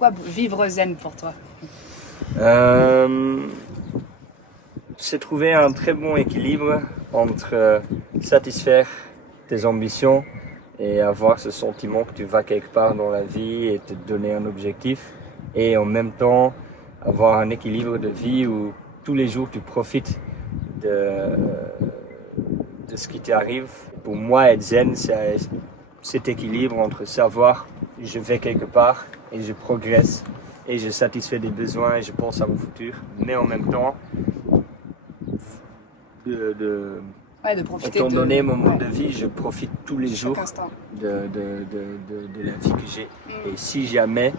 quoi vivre zen pour toi? C'est trouver un très bon équilibre entre satisfaire tes ambitions et avoir ce sentiment que tu vas quelque part dans la vie et te donner un objectif, et en même temps avoir un équilibre de vie où tous les jours tu profites de ce qui t'arrive. Pour moi, être zen, c'est cet équilibre entre savoir je vais quelque part et je progresse et je satisfais des besoins et je pense à mon futur, mais en même temps de profiter étant donné mon mode ouais, de vie, je profite tous les jours de la vie que j'ai. Et si jamais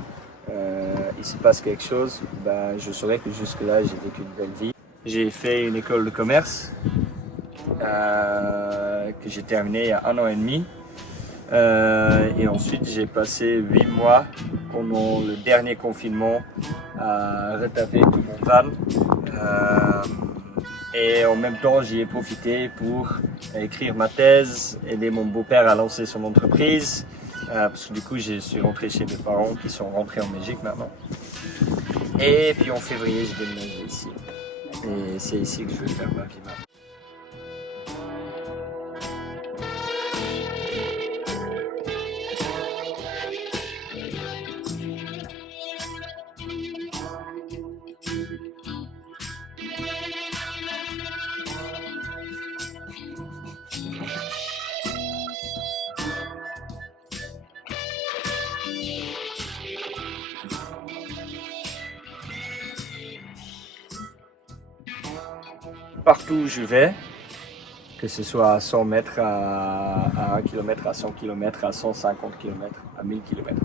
il se passe quelque chose, bah, je saurais que jusque-là, j'ai vécu une belle vie. J'ai fait une école de commerce que j'ai terminée il y a 1 an et demi. Et ensuite, j'ai passé 8 mois pendant le dernier confinement à retaper tout mon van. Et en même temps, j'y ai profité pour écrire ma thèse, aider mon beau-père à lancer son entreprise. Parce que du coup, je suis rentré chez mes parents qui sont rentrés en Belgique maintenant. Et puis en février, j'ai déménagé ici. Et c'est ici que je vais faire ma vie maintenant. Partout où je vais, que ce soit à 100 mètres, à 1 km, à 100 km, à 150 km, à 1000 km,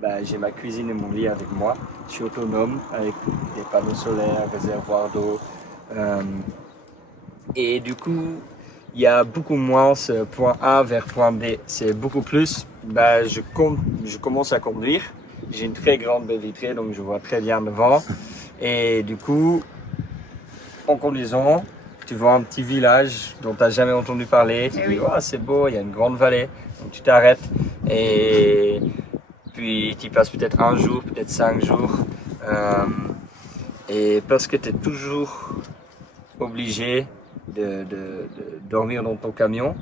bah, j'ai ma cuisine et mon lit avec moi. Je suis autonome avec des panneaux solaires, réservoirs d'eau. Et du coup, il y a beaucoup moins ce point A vers point B. C'est beaucoup plus, bah, je commence à conduire. J'ai une très grande baie vitrée, donc je vois très bien devant. Et du coup, en conduisant, tu vois un petit village dont tu n'as jamais entendu parler, tu dis oh, c'est beau, il y a une grande vallée, donc tu t'arrêtes et puis tu y passes peut-être 1 jour, peut-être 5 jours, et parce que tu es toujours obligé de dormir dans ton camion,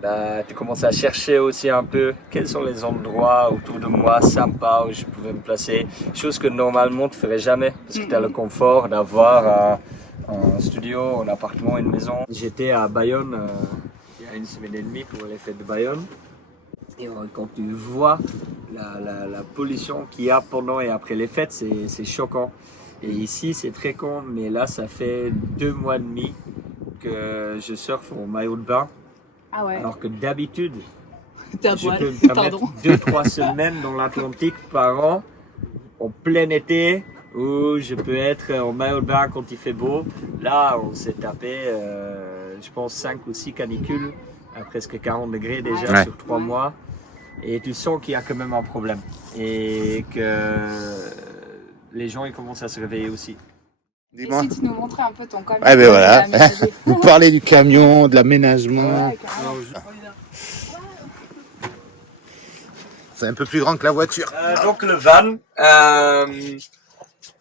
bah, tu commences à chercher aussi un peu quels sont les endroits autour de moi sympas où je pouvais me placer, chose que normalement tu ne ferais jamais parce que tu as le confort d'avoir un studio, un appartement, une maison. J'étais à Bayonne il y a 1 semaine et demie pour les fêtes de Bayonne. Et quand tu vois la pollution qu'il y a pendant et après les fêtes, c'est choquant. Et ici, c'est très con, mais là, ça fait 2 mois et demi que je surfe en maillot de bain. Ah ouais. Alors que d'habitude, je peux me permettre 2-3 semaines dans l'Atlantique par an, en plein été, où je peux être en maillot de bain quand il fait beau. Là, on s'est tapé, je pense, 5 ou 6 canicules à presque 40 degrés déjà sur 3 mois. Et tu sens qu'il y a quand même un problème. Et que les gens ils commencent à se réveiller aussi. Et si tu nous montrais un peu ton camion? Ah ben voilà, vous parlez du camion, de l'aménagement. Ouais, C'est un peu plus grand que la voiture. Donc le van,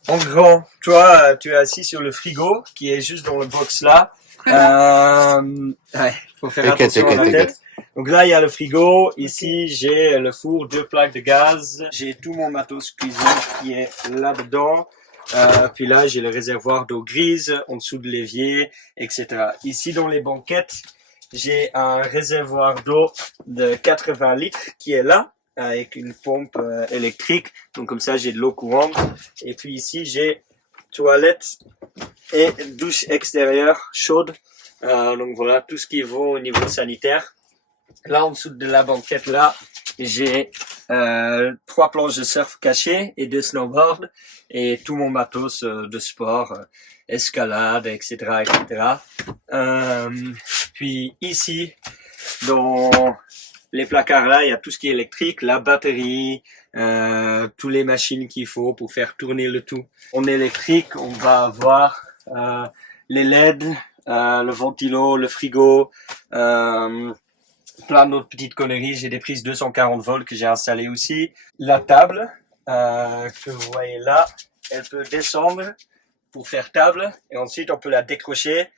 en grand, toi tu es assis sur le frigo qui est juste dans le box là. Ouais, faut faire attention à la tête. Donc là il y a le frigo, ici j'ai le four, 2 plaques de gaz, j'ai tout mon matos cuisine qui est là-dedans. Puis là j'ai le réservoir d'eau grise en dessous de l'évier, etc. Ici dans les banquettes, j'ai un réservoir d'eau de 80 litres qui est là, avec une pompe électrique, donc comme ça j'ai de l'eau courante. Et puis ici j'ai toilette et douche extérieure chaude, donc voilà tout ce qui vaut au niveau sanitaire. Là en dessous de la banquette là, j'ai 3 planches de surf cachées et 2 snowboards et tout mon matos de sport, escalade, etc., etc. Puis ici dans les placards là, il y a tout ce qui est électrique, la batterie, toutes les machines qu'il faut pour faire tourner le tout. En électrique, on va avoir les LED, le ventilo, le frigo, plein d'autres petites conneries. J'ai des prises 240 volts que j'ai installées aussi. La table que vous voyez là, elle peut descendre pour faire table et ensuite on peut la décrocher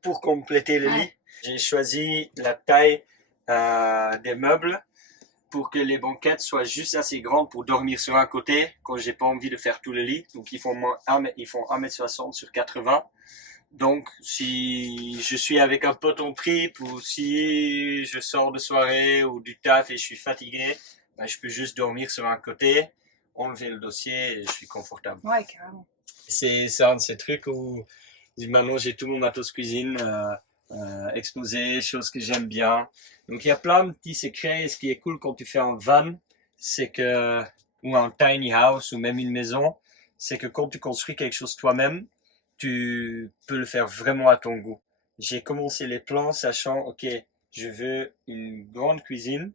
pour compléter le lit. J'ai choisi la taille des meubles pour que les banquettes soient juste assez grandes pour dormir sur un côté quand j'ai pas envie de faire tout le lit. Donc ils font 1m60 sur 80. Donc si je suis avec un pote en trip ou si je sors de soirée ou du taf et je suis fatigué, ben, je peux juste dormir sur un côté, enlever le dossier et je suis confortable. Ouais, carrément. C'est un de ces trucs où maintenant j'ai tout mon matos cuisine exposé, choses que j'aime bien. Donc il y a plein de petits secrets. Et ce qui est cool quand tu fais un van, c'est que, ou un tiny house, ou même une maison, c'est que quand tu construis quelque chose toi-même, tu peux le faire vraiment à ton goût. J'ai commencé les plans sachant, ok, je veux une grande cuisine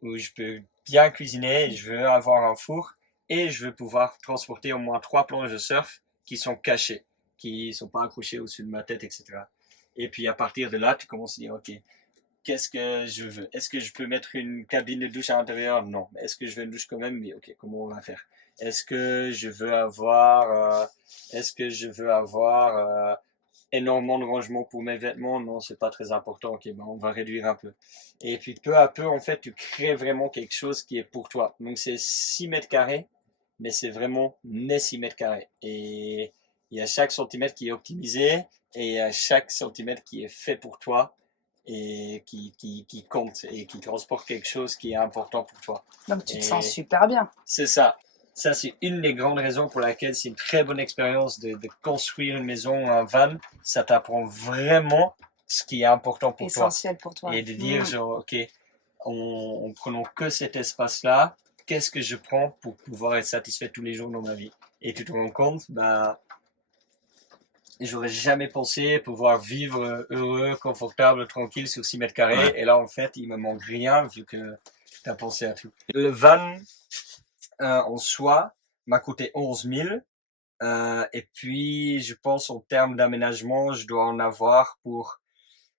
où je peux bien cuisiner, je veux avoir un four et je veux pouvoir transporter au moins 3 planches de surf qui sont cachées, qui sont pas accrochées au-dessus de ma tête, etc. Et puis à partir de là, tu commences à dire, ok, qu'est-ce que je veux? Est-ce que je peux mettre une cabine de douche à l'intérieur? Non. Est-ce que je veux une douche quand même? Mais ok, comment on va faire? Est-ce que je veux avoir énormément de rangement pour mes vêtements? Non, c'est pas très important. Ok, ben on va réduire un peu. Et puis peu à peu, en fait, tu crées vraiment quelque chose qui est pour toi. Donc c'est 6 mètres carrés, mais c'est vraiment mes 6 mètres carrés. Et il y a chaque centimètre qui est optimisé et il y a chaque centimètre qui est fait pour toi et qui compte et qui transporte quelque chose qui est important pour toi. Donc tu te Et sens super bien. c'est ça. Ça, c'est une des grandes raisons pour laquelle c'est une très bonne expérience de construire une maison, un van. Ça t'apprend vraiment ce qui est important pour toi. Essentiel pour toi. Et de dire, genre, ok, en prenant que cet espace-là, qu'est-ce que je prends pour pouvoir être satisfait tous les jours dans ma vie? Et tu te rends compte, bah, j'aurais jamais pensé pouvoir vivre heureux, confortable, tranquille sur 6 mètres carrés. Ouais. Et là, en fait, il me manque rien vu que tu as pensé à tout. Le van, en soi, m'a coûté 11 000. Et puis, je pense en termes d'aménagement, je dois en avoir pour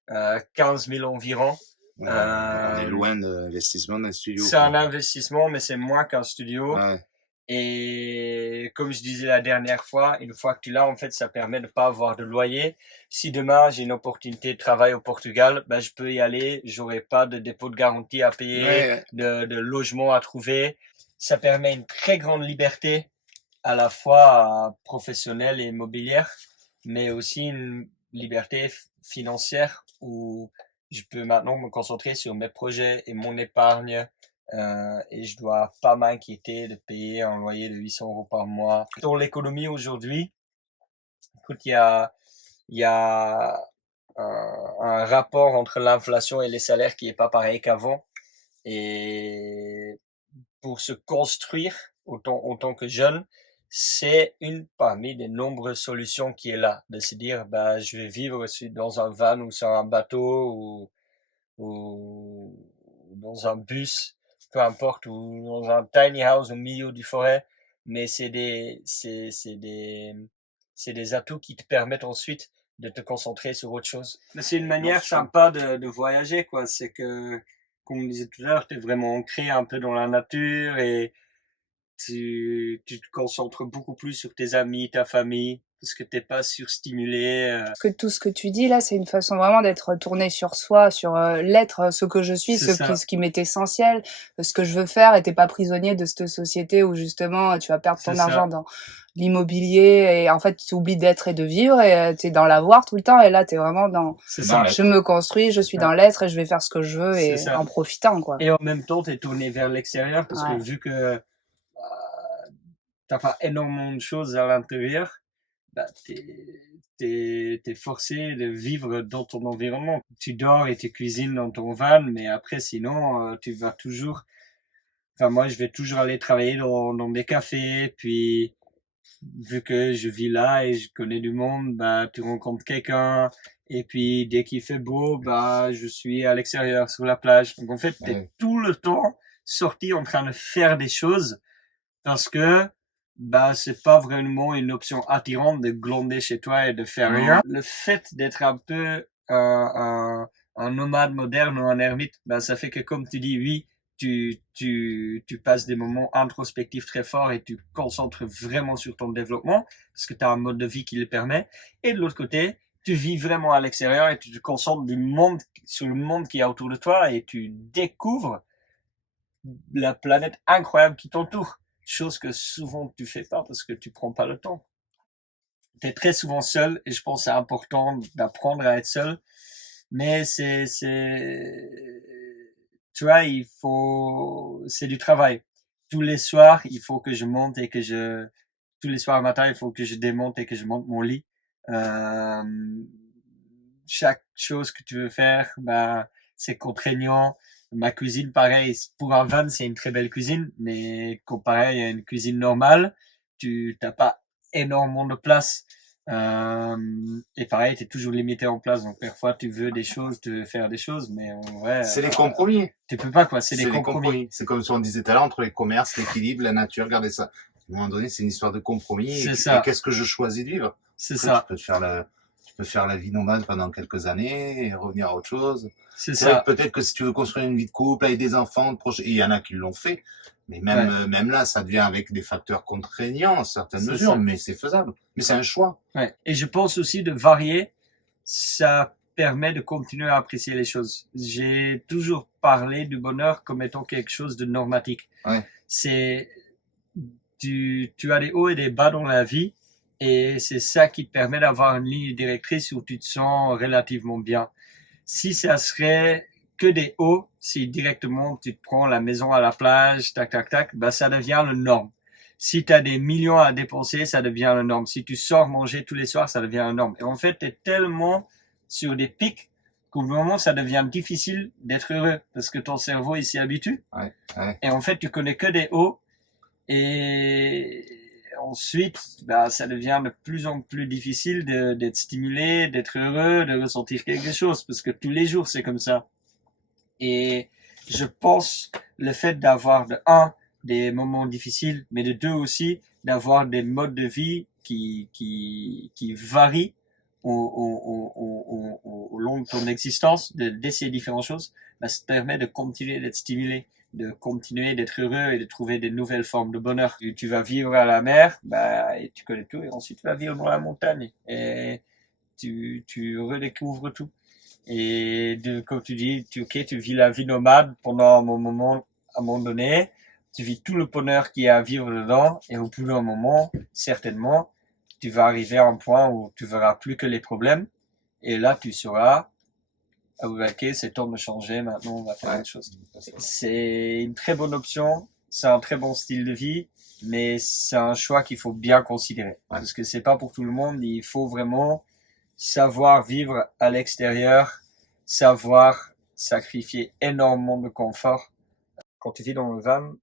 15 000 environ. Ouais, on est loin de l'investissement d'un studio. C'est un investissement, mais c'est moins qu'un studio. Ouais. Et comme je disais la dernière fois, une fois que tu l'as, en fait, ça permet de pas avoir de loyer. Si demain j'ai une opportunité de travail au Portugal, ben, je peux y aller. J'aurai pas de dépôt de garantie à payer, Ouais. de logement à trouver. Ça permet une très grande liberté, à la fois professionnelle et immobilière, mais aussi une liberté financière où je peux maintenant me concentrer sur mes projets et mon épargne. Et je dois pas m'inquiéter de payer un loyer de 800 € par mois. Dans l'économie aujourd'hui, écoute, il y a un rapport entre l'inflation et les salaires qui est pas pareil qu'avant. Et pour se construire en tant que jeune, c'est une parmi des nombreuses solutions qui est là. De se dire, bah, je vais vivre dans un van ou sur un bateau ou dans un bus, peu importe, ou dans un tiny house au milieu du forêt, mais c'est des atouts qui te permettent ensuite de te concentrer sur autre chose. Mais c'est une manière sympa de voyager, quoi. C'est que, comme on disait tout à l'heure, t'es vraiment ancré un peu dans la nature et tu te concentres beaucoup plus sur tes amis, ta famille, parce que t'es pas surstimulé. Que tout ce que tu dis là, c'est une façon vraiment d'être tourné sur soi, sur l'être, ce que je suis, ce qui m'est essentiel, ce que je veux faire, et t'es pas prisonnier de cette société où justement tu vas perdre ton argent dans l'immobilier et en fait tu oublies d'être et de vivre et t'es dans l'avoir tout le temps et là t'es vraiment dans je me construis, je suis dans l'être et je vais faire ce que je veux et en profitant, quoi. Et en même temps t'es tourné vers l'extérieur parce que vu que t'as pas énormément de choses à l'intérieur, bah, t'es forcé de vivre dans ton environnement. Tu dors et tu cuisines dans ton van, mais après, sinon, tu vas toujours, enfin, moi, je vais toujours aller travailler dans des cafés, puis, vu que je vis là et je connais du monde, bah, tu rencontres quelqu'un, et puis, dès qu'il fait beau, bah, je suis à l'extérieur, sur la plage. Donc, en fait, t'es tout le temps sorti en train de faire des choses, parce que, bah, c'est pas vraiment une option attirante de glander chez toi et de faire rien. Le fait d'être un peu un nomade moderne ou un ermite, bah, ça fait que, comme tu dis, oui, tu passes des moments introspectifs très forts et tu concentres vraiment sur ton développement parce que tu as un mode de vie qui le permet. Et de l'autre côté, tu vis vraiment à l'extérieur et tu te concentres sur le monde qui est autour de toi et tu découvres la planète incroyable qui t'entoure. Chose que souvent tu fais pas parce que tu prends pas le temps. Tu es très souvent seul et je pense que c'est important d'apprendre à être seul. Mais tu vois, c'est du travail. Tous les soirs, il faut que je monte et tous les soirs matin, il faut que je démonte et que je monte mon lit. Chaque chose que tu veux faire, c'est contraignant. Ma cuisine, pareil, pour un van, c'est une très belle cuisine, mais comparé à une cuisine normale, tu n'as pas énormément de place. Et pareil, tu es toujours limité en place, donc parfois tu veux des choses, tu veux faire des choses, mais en vrai... C'est les compromis. Tu peux pas, quoi, c'est des compromis. C'est comme si on disait tout à l'heure, entre les commerces, l'équilibre, la nature, regardez ça. À un moment donné, c'est une histoire de compromis. C'est ça. Et qu'est-ce que je choisis de vivre? C'est ça. Tu peux faire la vie nomade pendant quelques années et revenir à autre chose. C'est ça. Peut-être que si tu veux construire une vie de couple avec des enfants, et il y en a qui l'ont fait, mais même là, ça devient avec des facteurs contraignants en certaines mesures, mais c'est faisable. Mais c'est un choix. Ouais. Et je pense aussi de varier, ça permet de continuer à apprécier les choses. J'ai toujours parlé du bonheur comme étant quelque chose de normatique. Ouais. Tu as des hauts et des bas dans la vie, et c'est ça qui te permet d'avoir une ligne directrice où tu te sens relativement bien. Si ça serait que des hauts, si directement tu te prends la maison à la plage, tac, tac, tac, ça devient le norme. Si tu as des millions à dépenser, ça devient la norme. Si tu sors manger tous les soirs, ça devient la norme. Et en fait, tu es tellement sur des pics qu'au moment, ça devient difficile d'être heureux parce que ton cerveau, il s'y habitue. Ouais. Et en fait, tu connais que des hauts. Et ensuite, ça devient de plus en plus difficile d'être stimulé, d'être heureux, de ressentir quelque chose parce que tous les jours, c'est comme ça. Et je pense le fait d'avoir des moments difficiles, mais de deux aussi, d'avoir des modes de vie qui varient au long de ton existence, d'essayer différentes choses, ça te permet de continuer d'être stimulé, de continuer d'être heureux et de trouver des nouvelles formes de bonheur. Tu vas vivre à la mer, et tu connais tout, et ensuite tu vas vivre dans la montagne, et tu redécouvres tout. Et comme tu dis, tu vis la vie nomade pendant à un moment donné, tu vis tout le bonheur qu'il y a à vivre dedans, et au bout d'un moment, certainement, tu vas arriver à un point où tu verras plus que les problèmes, et là, tu sauras, ok, c'est temps de changer, maintenant, on va faire autre chose. C'est une très bonne option, c'est un très bon style de vie, mais c'est un choix qu'il faut bien considérer. Parce que c'est pas pour tout le monde, il faut vraiment savoir vivre à l'extérieur, savoir sacrifier énormément de confort. Quand tu vis dans le van,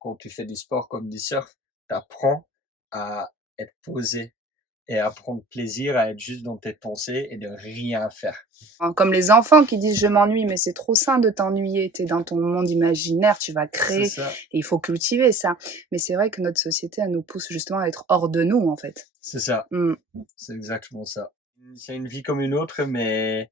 quand tu fais du sport comme du surf, tu apprends à être posé et à prendre plaisir à être juste dans tes pensées et de rien faire. Comme les enfants qui disent « je m'ennuie », mais c'est trop sain de t'ennuyer, t'es dans ton monde imaginaire, tu vas créer, et il faut cultiver ça. Mais c'est vrai que notre société, elle nous pousse justement à être hors de nous, en fait. C'est ça, c'est exactement ça. C'est une vie comme une autre, mais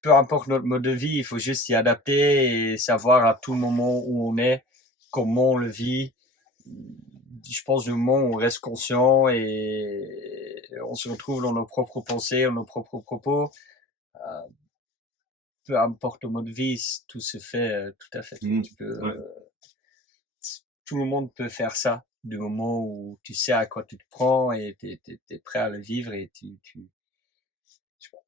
peu importe notre mode de vie, il faut juste s'y adapter et savoir à tout moment où on est, comment on le vit. Je pense du moment où on reste conscient et on se retrouve dans nos propres pensées, dans nos propres propos, peu importe le mode de vie, tout se fait tout à fait. Tout le monde peut faire ça du moment où tu sais à quoi tu te prends et t'es prêt à le vivre, et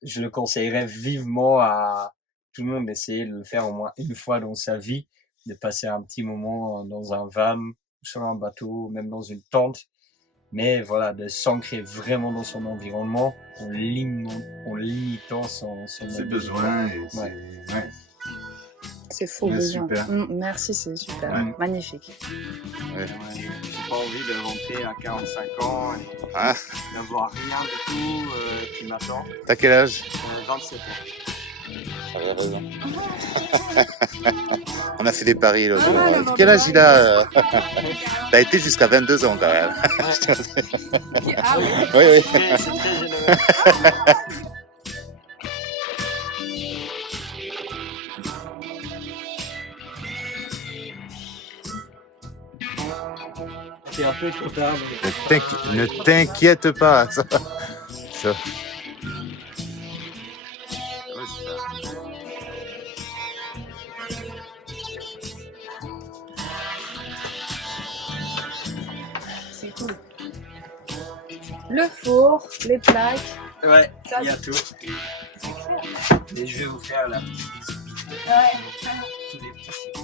je le conseillerais vivement à tout le monde d'essayer de le faire au moins une fois dans sa vie, de passer un petit moment dans un van, sur un bateau, même dans une tente, mais voilà, de s'ancrer vraiment dans son environnement en limitant son ses besoins. C'est faux, besoin. Merci, c'est super, magnifique. J'ai pas envie de rentrer à 45 ans et d'avoir rien du tout qui m'attend. T'as quel âge? 27 ans. J'avais raison. On a fait des paris l'autre jour. Quel âge il a? T'as été jusqu'à 22 ans quand même. Oui. C'est très généreux. c'est un peu trop tard. Ne t'inquiète pas. Ça. C'est cool. Le four, les plaques. Ouais, il y a tout. Et je vais vous faire là. Ouais. Tous les petits.